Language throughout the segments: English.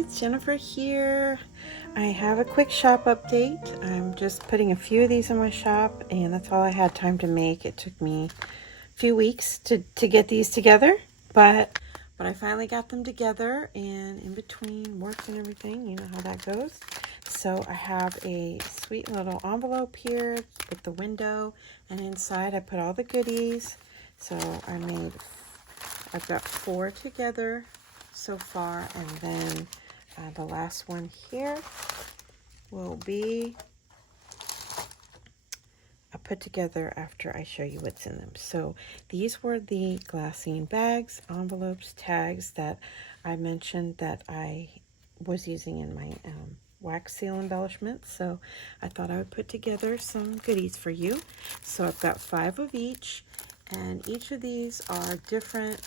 it's Jennifer here. I have a quick shop update. I'm just putting a few of these in my shop, and that's all I had time to make. It took me a few weeks to get these together, but I finally got them together, and in between work and everything, you know how that goes. So I have a sweet little envelope here with the window, and inside I put all the goodies. So I've got 4 together so far, and then the last one here will be put together after I show you what's in them. So these were the glassine bags, envelopes, tags that I mentioned that I was using in my wax seal embellishments. So I thought I would put together some goodies for you. So I've got 5 of each, and each of these are different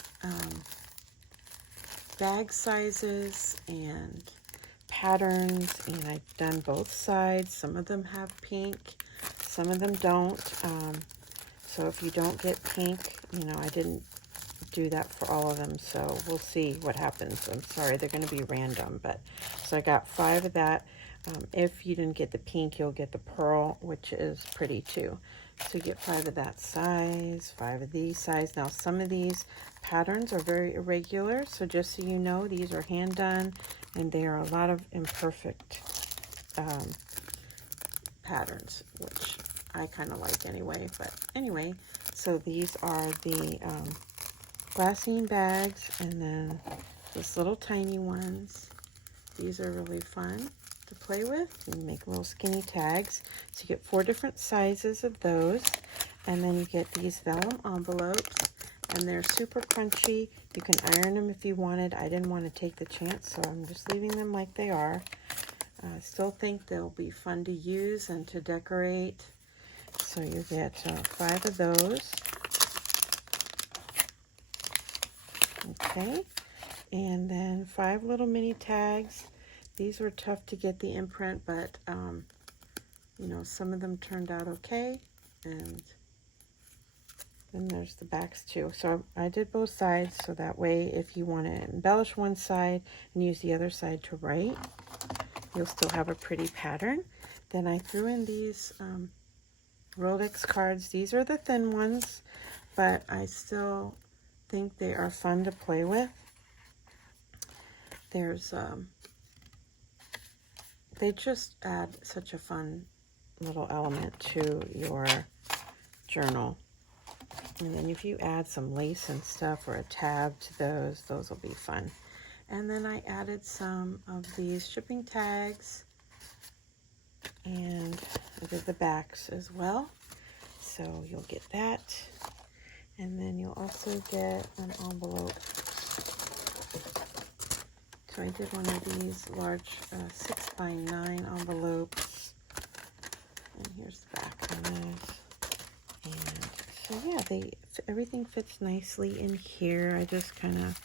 bag sizes and patterns, and I've done both sides. Some of them have pink, some of them don't. So if you don't get pink, you know, I didn't do that for all of them, so we'll see what happens. I'm sorry, they're going to be random, but so I got 5 of that. If you didn't get the pink, you'll get the pearl, which is pretty too. So you get 5 of that size, 5 of these size. Now some of these patterns are very irregular, so just so you know, these are hand done, and there are a lot of imperfect patterns, which I kind of like anyway. But anyway, so these are the glassine bags, and then these little tiny ones. These are really fun to play with. You can make little skinny tags. So you get 4 different sizes of those, and then you get these vellum envelopes, and they're super crunchy. You can iron them if you wanted. I didn't want to take the chance, so I'm just leaving them like they are. I still think they'll be fun to use and to decorate. So you get 5 of those. Okay, and then 5 little mini tags. These were tough to get the imprint, but you know, some of them turned out okay. And then there's the backs too. So I did both sides, so that way if you want to embellish one side and use the other side to write, you'll still have a pretty pattern. Then I threw in these Rolex cards. These are the thin ones, but I still think they are fun to play with. There's they just add such a fun little element to your journal. And then if you add some lace and stuff or a tab to those will be fun. And then I added some of these shipping tags, and I did the backs as well. So you'll get that. And then you'll also get an envelope. So I did one of these large 6x9 envelopes. And here's the back on this. And so yeah, everything fits nicely in here. I just kind of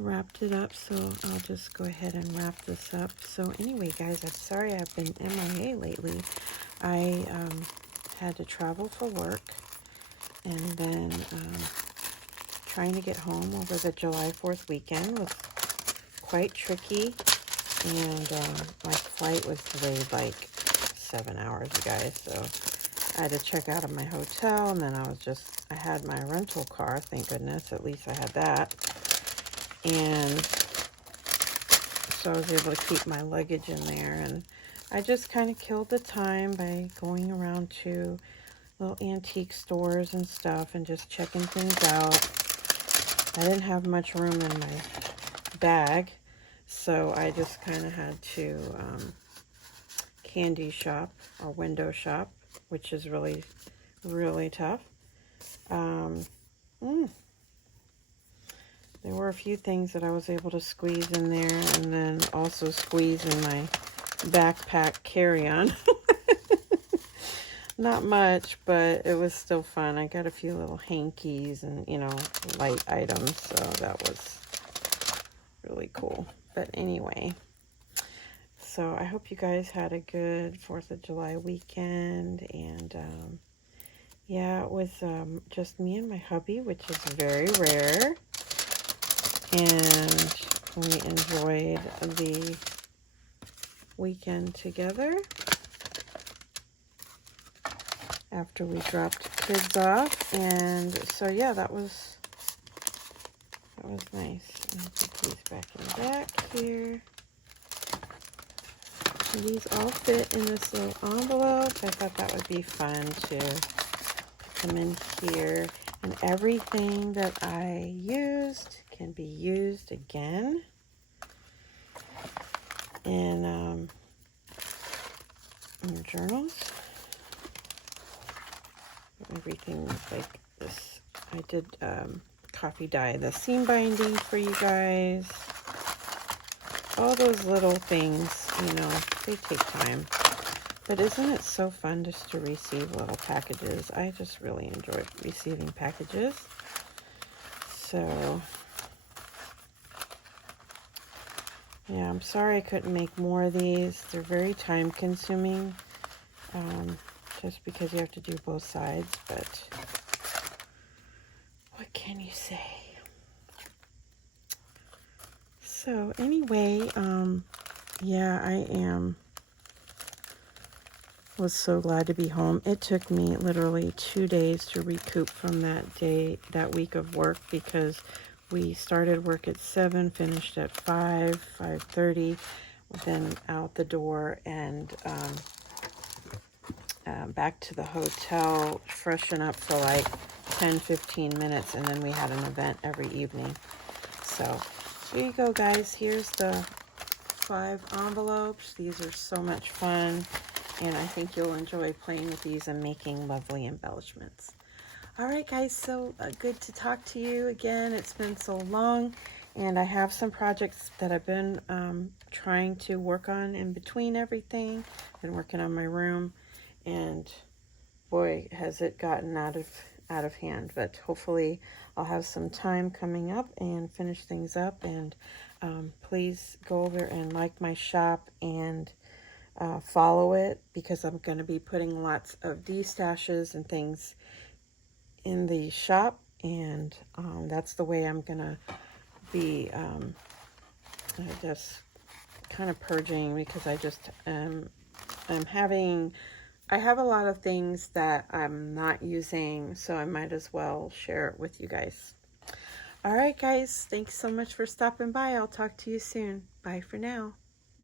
wrapped it up, so I'll just go ahead and wrap this up. So anyway, guys, I'm sorry I've been MIA lately. I had to travel for work, and then trying to get home over the July 4th weekend was quite tricky, and my flight was delayed like 7 hours, you guys, so I had to check out of my hotel, and then I had my rental car, thank goodness, at least I had that, and so I was able to keep my luggage in there, and I just kind of killed the time by going around to little antique stores and stuff and just checking things out. I didn't have much room in my bag, so I just kind of had to candy shop or window shop, which is really, really tough. There were a few things that I was able to squeeze in there, and then also squeeze in my backpack carry-on. Not much, but it was still fun. I got a few little hankies and, you know, light items, so that was really cool. But anyway, so I hope you guys had a good 4th of July weekend, and yeah, it was just me and my hubby, which is very rare. And we enjoyed the weekend together after we dropped kids off. And so yeah, that was nice. And put these back in the back here. And these all fit in this little envelope. I thought that would be fun to put them in here. And everything that I used can be used again. In journals. Everything like this. I did coffee dye the seam binding for you guys. All those little things, you know, they take time. But isn't it so fun just to receive little packages? I just really enjoy receiving packages. So, yeah, I'm sorry I couldn't make more of these. They're very time consuming. Just because you have to do both sides, but what can you say? So anyway, yeah, I was so glad to be home. It took me literally 2 days to recoup from that week of work, because we started work at 7, finished at 5:30, then out the door, and back to the hotel, freshen up for like 10-15 minutes, and then we had an event every evening. So here you go, guys. Here's the 5 envelopes. These are so much fun, and I think you'll enjoy playing with these and making lovely embellishments. All right, guys, so good to talk to you again. It's been so long, and I have some projects that I've been trying to work on in between everything. Been working on my room, and boy, has it gotten out of hand. But hopefully I'll have some time coming up and finish things up. And please go over and like my shop and follow it, because I'm going to be putting lots of destashes and things in the shop, and that's the way I'm going to be just kind of purging, because I just I have a lot of things that I'm not using, so I might as well share it with you guys. All right, guys, thanks so much for stopping by. I'll talk to you soon. Bye for now.